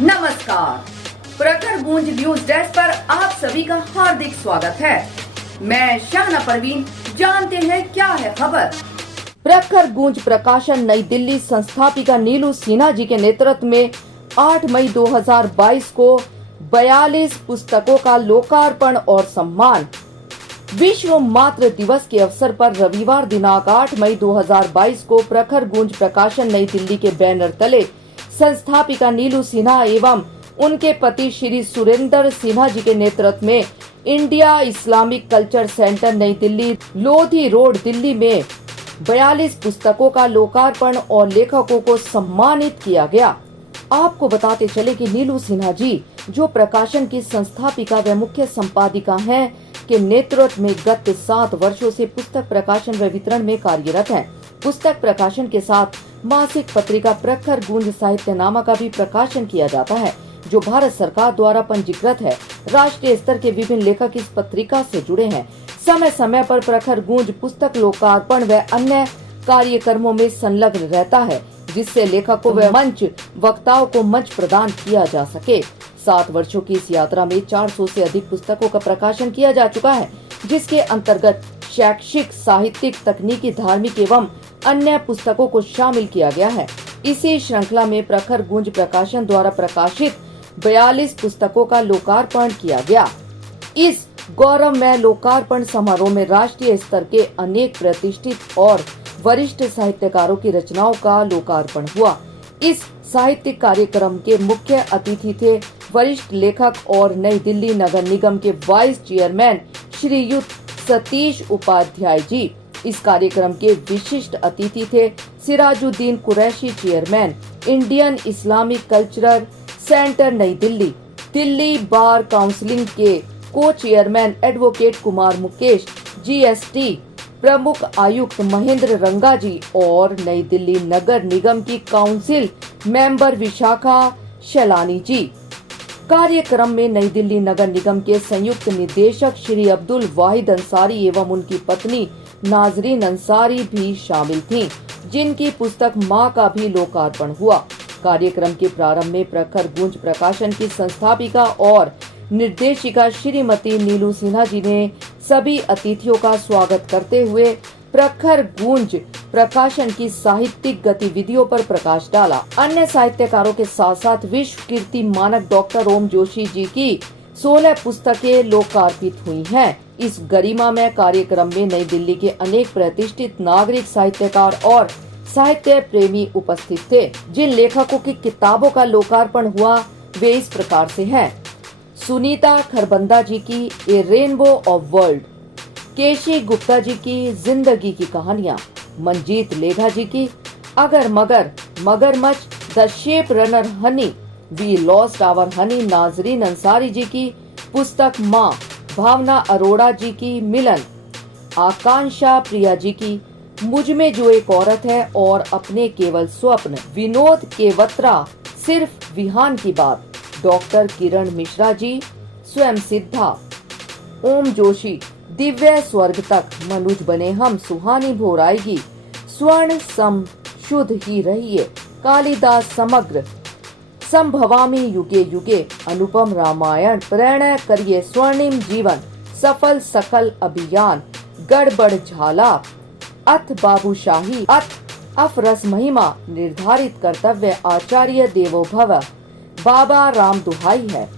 नमस्कार, प्रखर गूंज न्यूज डेस्क पर आप सभी का हार्दिक स्वागत है। मैं शाहना परवीन। जानते हैं क्या है खबर। प्रखर गूंज प्रकाशन नई दिल्ली संस्थापिका नीलू सिन्हा जी के नेतृत्व में 8 मई 2022 को 42 पुस्तकों का लोकार्पण और सम्मान। विश्व मातृ दिवस के अवसर पर रविवार दिनांक 8 मई 2022 को प्रखर गूंज प्रकाशन नई दिल्ली के बैनर तले संस्थापिका नीलू सिन्हा एवं उनके पति श्री सुरेंद्र सिन्हा जी के नेतृत्व में इंडिया इस्लामिक कल्चर सेंटर नई दिल्ली लोधी रोड दिल्ली में 42 पुस्तकों का लोकार्पण और लेखकों को सम्मानित किया गया। आपको बताते चले कि नीलू सिन्हा जी जो प्रकाशन की संस्थापिका व मुख्य संपादिका हैं, के नेतृत्व में गत 7 वर्षों से पुस्तक प्रकाशन व वितरण में कार्यरत हैं। पुस्तक प्रकाशन के साथ मासिक पत्रिका प्रखर गूंज साहित्यनामा का भी प्रकाशन किया जाता है, जो भारत सरकार द्वारा पंजीकृत है। राष्ट्रीय स्तर के विभिन्न लेखक इस पत्रिका से जुड़े हैं। समय समय पर प्रखर गूंज पुस्तक लोकार्पण व अन्य कार्यक्रमों में संलग्न रहता है, जिससे लेखकों व मंच वक्ताओं को मंच प्रदान किया जा सके। 7 वर्षों की इस यात्रा में 400 से अधिक पुस्तकों का प्रकाशन किया जा चुका है, जिसके अंतर्गत शैक्षिक, साहित्यिक, तकनीकी, धार्मिक एवं अन्य पुस्तकों को शामिल किया गया है। इसी श्रृंखला में प्रखर गूंज प्रकाशन द्वारा प्रकाशित 42 पुस्तकों का लोकार्पण किया गया। इस गौरवमय लोकार्पण समारोह में राष्ट्रीय स्तर के अनेक प्रतिष्ठित और वरिष्ठ साहित्यकारों की रचनाओं का लोकार्पण हुआ। इस साहित्यिक कार्यक्रम के मुख्य अतिथि थे वरिष्ठ लेखक और नई दिल्ली नगर निगम के वाइस चेयरमैन श्रीयुत सतीश उपाध्याय जी। इस कार्यक्रम के विशिष्ट अतिथि थे Sirajuddin Qureshi, chairman Indian Islamic cultural centre नई दिल्ली, दिल्ली बार काउंसिलिंग के को chairman advocate Kumar Mukesh, GST प्रमुख आयुक्त महेंद्र रंगा जी और नई दिल्ली नगर निगम की काउंसिल मेंबर विशाखा शैलानी जी। कार्यक्रम में नई दिल्ली नगर निगम के संयुक्त निदेशक श्री अब्दुल वाहिद अंसारी एवं उनकी पत्नी नाजरीन अंसारी भी शामिल थीं, जिनकी पुस्तक माँ का भी लोकार्पण हुआ। कार्यक्रम के प्रारंभ में प्रखर गूंज प्रकाशन की संस्थापिका और निर्देशिका श्रीमती नीलू सिन्हा जी ने सभी अतिथियों का स्वागत करते हुए प्रखर गूंज प्रकाशन की साहित्यिक गतिविधियों पर प्रकाश डाला। अन्य साहित्यकारों के साथ साथ विश्व कीर्ति मानक डॉक्टर ओम जोशी जी की 16 पुस्तकें लोकार्पित हुई हैं। इस गरिमामय कार्यक्रम में नई दिल्ली के अनेक प्रतिष्ठित नागरिक, साहित्यकार और साहित्य प्रेमी उपस्थित थे। जिन लेखकों की किताबों का लोकार्पण हुआ वे इस प्रकार से हैं। सुनीता खरबंदा जी की ए रेनबो ऑफ वर्ल्ड, केशी गुप्ता जी की जिंदगी की कहानियाँ, मंजीत लेघा जी की अगर मगर मगरमच्छ, the shape runner honey, we lost our honey, नाजरीन अंसारी जी की पुस्तक माँ, भावना अरोड़ा जी की मिलन, आकांक्षा प्रिया जी की मुझ में जो एक औरत है और अपने केवल स्वप्न, विनोद केवत्रा सिर्फ विहान की बात, डॉक्टर किरण मिश्रा जी स्वयं सिद्धा, ओम जोशी दिव्य स्वर्ग तक, मनुज बने हम, सुहानी भोर आएगी, स्वर्ण सम शुद्ध ही रहिए, कालिदास समग्र, संभवामी युगे युगे, अनुपम रामायण, प्रेरणा करिए स्वर्णिम जीवन, सफल सकल अभियान, गड़बड़ झाला, अथ बाबूशाही, अथ अफरस महिमा, निर्धारित कर्तव्य, आचार्य देवो भव, बाबा राम दुहाई है,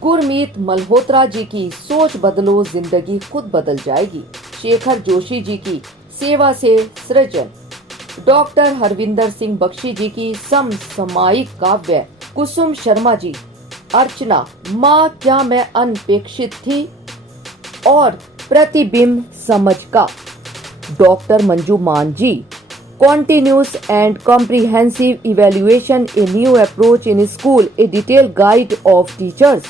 गुरमीत मल्होत्रा जी की सोच बदलो जिंदगी खुद बदल जाएगी, शेखर जोशी जी की सेवा से सृजन, डॉक्टर हरविंदर सिंह बख्शी जी की समसामयिक काव्य, कुसुम शर्मा जी अर्चना, माँ क्या मैं अनपेक्षित थी और प्रतिबिंब समझ का, डॉक्टर मंजू मान जी Continuous and Comprehensive Evaluation, a New Approach in School, a Detailed Guide of Teachers,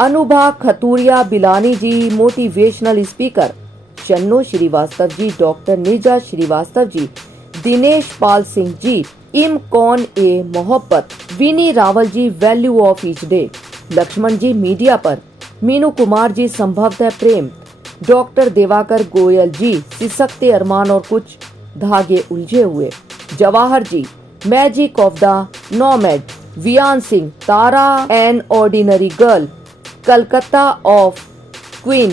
Anubha Khaturia Bilani ji motivational speaker, Channo Shrivastava ji, doctor Neerja Shrivastava ji, Dinesh Pal Singh ji इम कौन ए मोहब्बत, Vini Rawal ji value of each day, Laxman ji media पर, मीनू कुमार जी संभवतः प्रेम, डॉक्टर देवाकर गोयल जी सिसकते अरमान और कुछ धागे उलझे हुए, Jawahar ji magic of the nomad, Viyan Singh, Tara an ordinary girl, Calcutta of queen,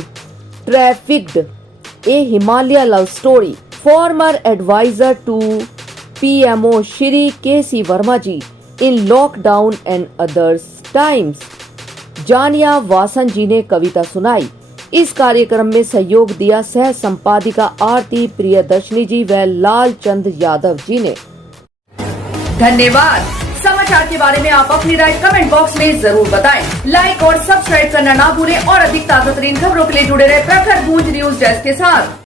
trafficked, a Himalaya love story, former adviser to PMO Shri KC Verma ji in lockdown and others times. Jania Vasan जी ने कविता सुनाई। इस कार्यक्रम में सहयोग दिया सह संपादिका आरती प्रियदर्शनी जी व लालचंद यादव जी ने। धन्यवाद। समाचार के बारे में आप अपनी राय कमेंट बॉक्स में जरूर बताएं। लाइक और सब्सक्राइब करना ना भूलें और अधिक ताजा तरीन खबरों के लिए जुड़े रहे प्रखर गूंज न्यूज डेस्क के साथ।